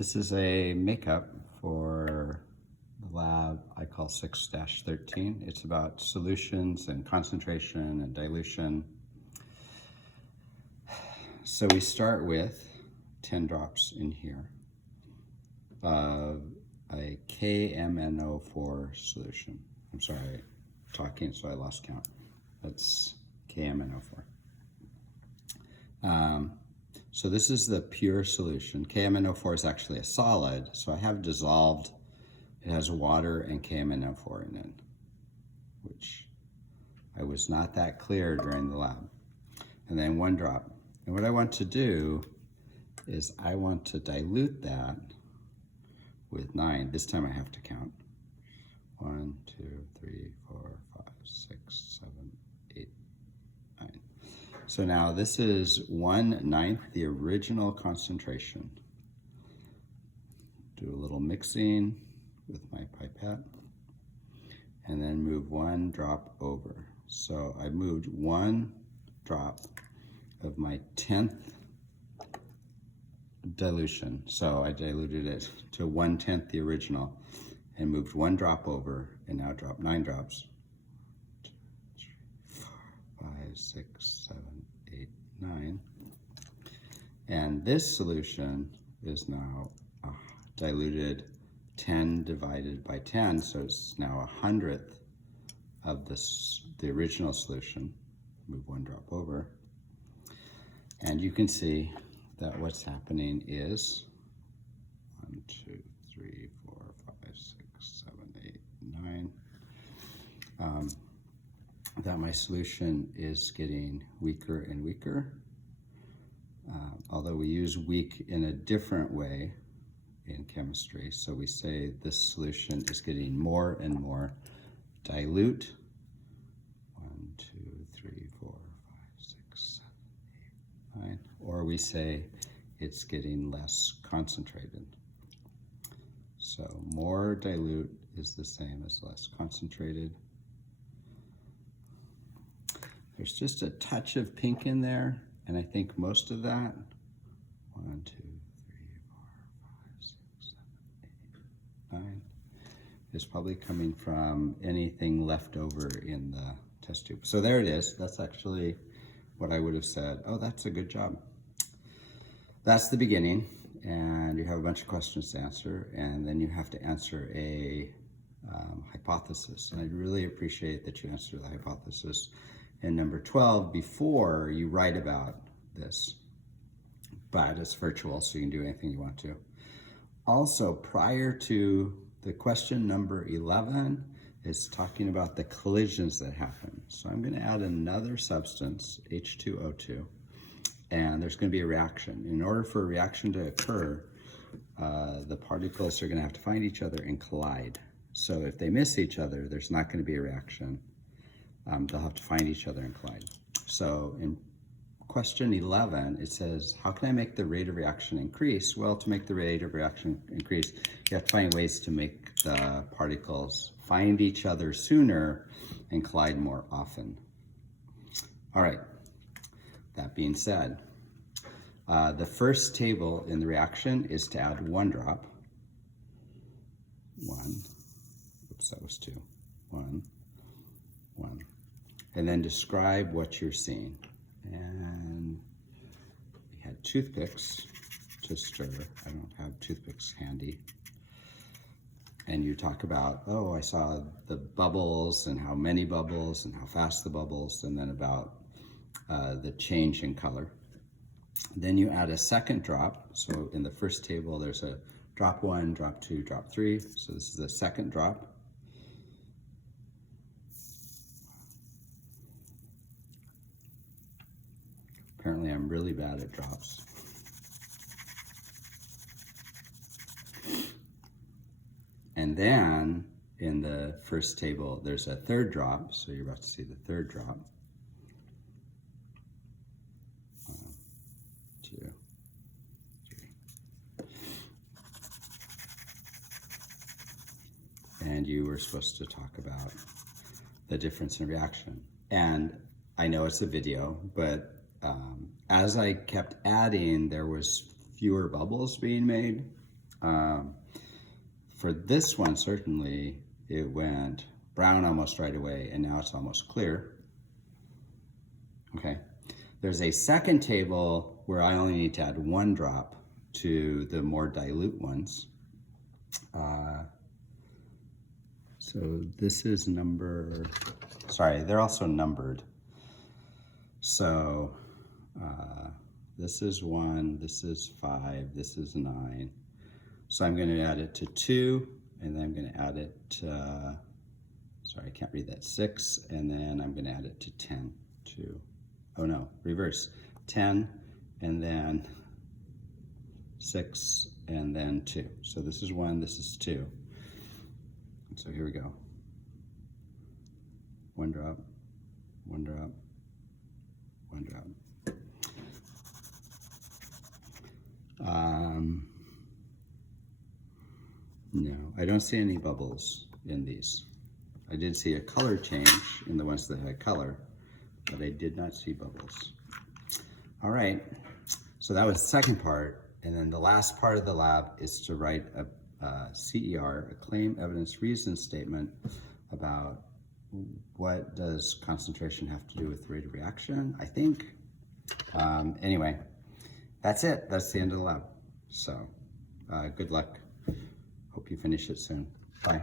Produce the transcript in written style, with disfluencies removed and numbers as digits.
This is a makeup for the lab I call 6-13. It's about solutions and concentration and dilution. So we start with 10 drops in here of a KMnO4 solution. I'm sorry, talking so I lost count. That's KMnO4. So this is the pure solution. KMnO4 is actually a solid, so I have dissolved. It has water and KMnO4 in it, which I was not that clear during the lab. And then 1 drop. And what I want to do is I want to dilute that with 9. This time I have to count. 1, 2, 3, 4, 5, 6, 7, 8, 9. So now this is 1/9 the original concentration. Do a little mixing with my pipette and then move 1 drop over. So I moved 1 drop of my 10th dilution. So I diluted it to 1/10 the original and moved 1 drop over and now drop 9 drops. 2, 3, 4, 5, 6, 7, 8, 9. And this solution is now diluted 10 divided by 10, so it's now 100th of the original solution. Move 1 drop over. And you can see that what's happening is 1, 2, 3, 4, 5, 6, 7, 8, 9. That my solution is getting weaker and weaker. Although we use weak in a different way in chemistry. So we say this solution is getting more and more dilute. 1, 2, 3, 4, 5, 6, 7, 8, 9. Or we say it's getting less concentrated. So more dilute is the same as less concentrated. There's just a touch of pink in there, and I think most of that, 1, 2, 3, 4, 5, 6, 7, 8, 9, is probably coming from anything left over in the test tube. So there it is. That's actually what I would have said. Oh, that's a good job. That's the beginning, and you have a bunch of questions to answer, and then you have to answer a hypothesis. And I really appreciate that you answer the hypothesis in number 12 before you write about this. But it's virtual, so you can do anything you want to. Also, prior to the question number 11, is talking about the collisions that happen. So I'm going to add another substance, H2O2, and there's going to be a reaction. In order for a reaction to occur, the particles are going to have to find each other and collide. So if they miss each other, there's not going to be a reaction. They'll have to find each other and collide. So in question 11, it says, how can I make the rate of reaction increase? Well, to make the rate of reaction increase, you have to find ways to make the particles find each other sooner and collide more often. All right, that being said, the first table in the reaction is to add 1 drop. 1, oops, that was 2. 1, 1. And then describe what you're seeing. And we had toothpicks to stir. I don't have toothpicks handy. And you talk about, oh, I saw the bubbles and how many bubbles and how fast the bubbles, and then about the change in color. Then you add a second drop. So in the first table, there's a drop 1, drop 2, drop 3. So this is the second drop. Apparently I'm really bad at drops. And then in the first table, there's a third drop. So you're about to see the third drop. 1, 2, 3. And you were supposed to talk about the difference in reaction. And I know it's a video, but as I kept adding, there was fewer bubbles being made. For this one, certainly, it went brown almost right away, and now it's almost clear. Okay. There's a second table where I only need to add 1 drop to the more dilute ones. So this is number, sorry, they're also numbered. So this is 1, this is 5, this is 9. So I'm going to add it to 2, and then I'm going to add it to, sorry, I can't read that, 6, and then I'm going to add it to 10. Oh no, reverse. 10, and then 6, and then 2. So this is 1, this is 2. So here we go. 1 drop, 1 drop, 1 drop. No, I don't see any bubbles in these. I did see a color change in the ones that had color, but I did not see bubbles. All right, so that was the second part. And then the last part of the lab is to write a CER, a claim evidence reason statement about what does concentration have to do with rate of reaction, I think. Anyway, that's it. That's the end of the lab. So good luck. Hope you finish it soon. Bye.